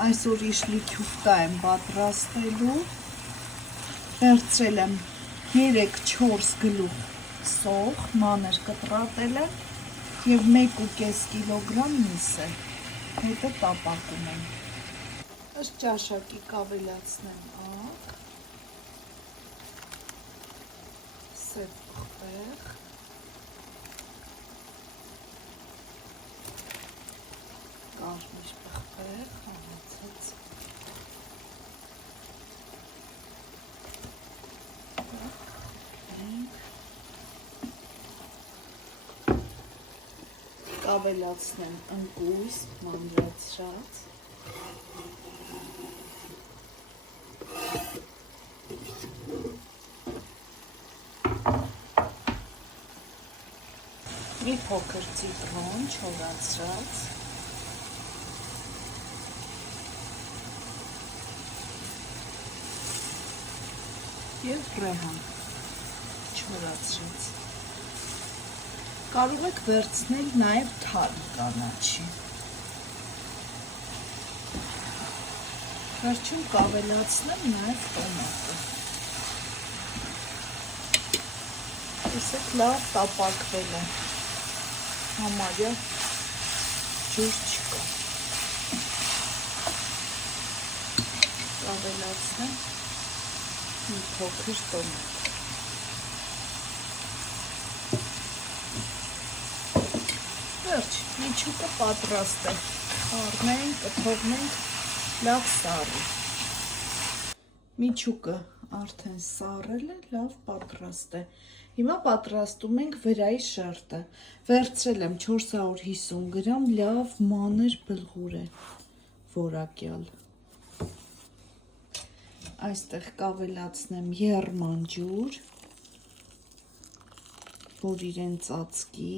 Այսօր իշլի քյուֆտա եմ պատրաստելու, վերցրել եմ 3-4 գլուխ սոխ, մանր կտրատել եմ և 1.5 կիլոգրամ միս է, հետը տապակում եմ, ըստ ճաշակի կավելացնեմ աղ, սև պղպեղ, կարմիր պղպեղ, համացած, կավելացնեմ ընկույզ, մանրացրած, մի փոքր ցիտրոն չորացրած, և ռեհան չորացրած։ Կարող եք վերցնել նաև թարմ կանաչի։ Վերջում կավելացնեմ նաև տոմատը։ Տեսեք, լավ տապակվել է, համարյա ջուր չկա։ Կավելացնեմ մի փոքր տոմատ։ Վերջ, միջուկը պատրաստ է, խառնենք, կթողնենք լավ սառի։ Միջուկը արդեն սառել է, լավ պատրաստ է։ Հիմա պատրաստում ենք վրայի շերտը։ Վերցրել եմ 450 գրամ լավ մանր բլղուր է, որակյալ։ Այստեղ կավելացնեմ եռման ջուր, որ իրեն ծածկի։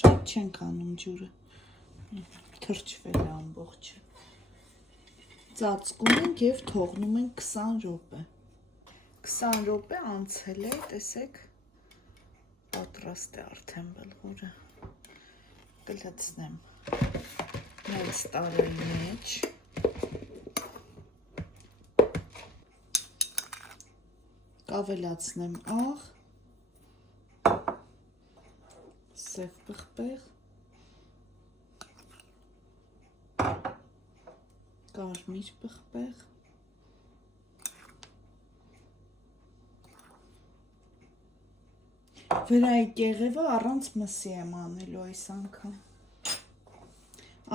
Շատ չենք անում ջուրը, թրջվել է ամբողջը։ Ծածկում ենք և թողնում ենք 20 րոպե։ 20 րոպե անցել է, տեսեք, պատրաստ է արդեն բլղուրը։ Կլցնեմ մեծ տարայի մեջ։ Կավելացնեմ աղ, սև պղպեղ, կարմիր պղպեղ, վրայի կեղևը առանց մսի եմ անելու այս անգամ,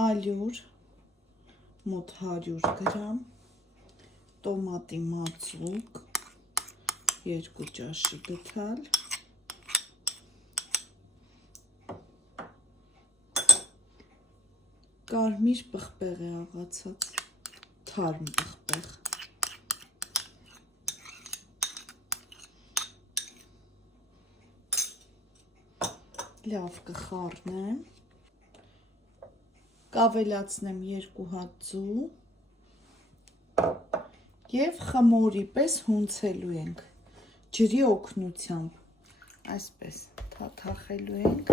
ալյուր, մոտ 100 գրամ, տոմատի մածուկ, 2 ճաշի գթալ, կարմիր պղպեղ է աղացած, թարմ պղպեղ, լավ կխառնեմ, կավելացնեմ 2 հատ ձու և խմորի պես հունցելու ենք, ջրի օգնությամբ, այսպես թաթախելու ենք,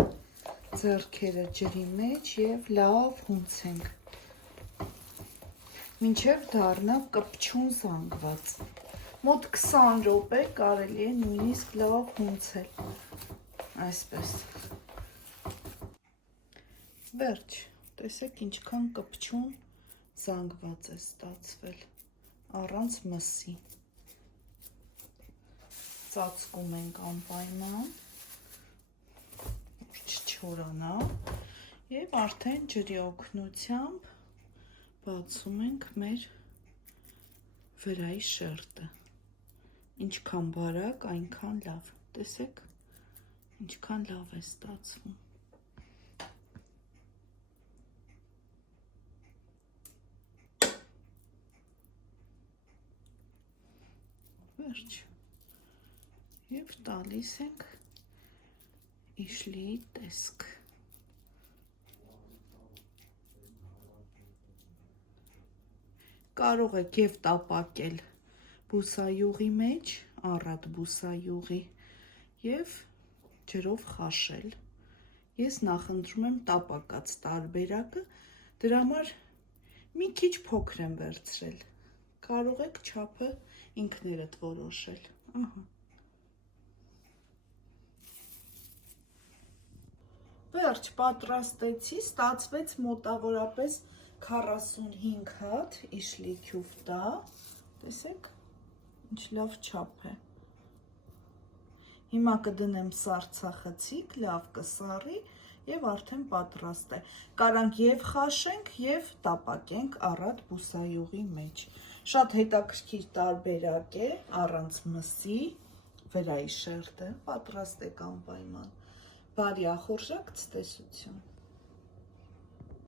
ձեռքերը ջրի մեջ և լավ հունցենք, մինչև դառնա կպչուն զանգված, մոտ 20 րոպե կարելի է նույնիսկ լավ հունցել, այսպես, վերջ, տեսեք ինչքան կպչուն զանգված է ստացվել, առանց մսի, ծածկում ենք անպայման, որ չչորանա և արդեն ջրի օգնությամբ բացում ենք մեր վրայի շերտը, ինչքան բարակ, այնքան լավ, տեսեք, ինչքան լավ է ստացվում։ Վերջ, և տալիս ենք իշլիի տեսք։ կարող եք եւ տապակել բուսայուղի մեջ, առատ բուսայուղի եւ ջրով խաշել։ Ես նախընտրում եմ տապակած տարբերակը, դրա համար մի քիչ փոքր եմ վերցրել։ Կարող եք չափը ինքներդ որոշել։ Ահա։ Վերջ պատրաստեցի, ստացվեց մոտավորապես 45 հատ իշլի քյուֆտա, տեսեք, ինչ լավ չափ է։ Հիմա կդնեմ սառցախցիկ, լավ կսառի եւ արդեն պատրաստ է։ Կարանք եւ խաշենք եւ տապակենք առատ բուսայուղի մեջ։ Շատ հետաքրքիր տարբերակ է, առանց մսի, վրայի շերտը պատրաստ է անպայման։ Բարի ախորժակ ցտեսություն։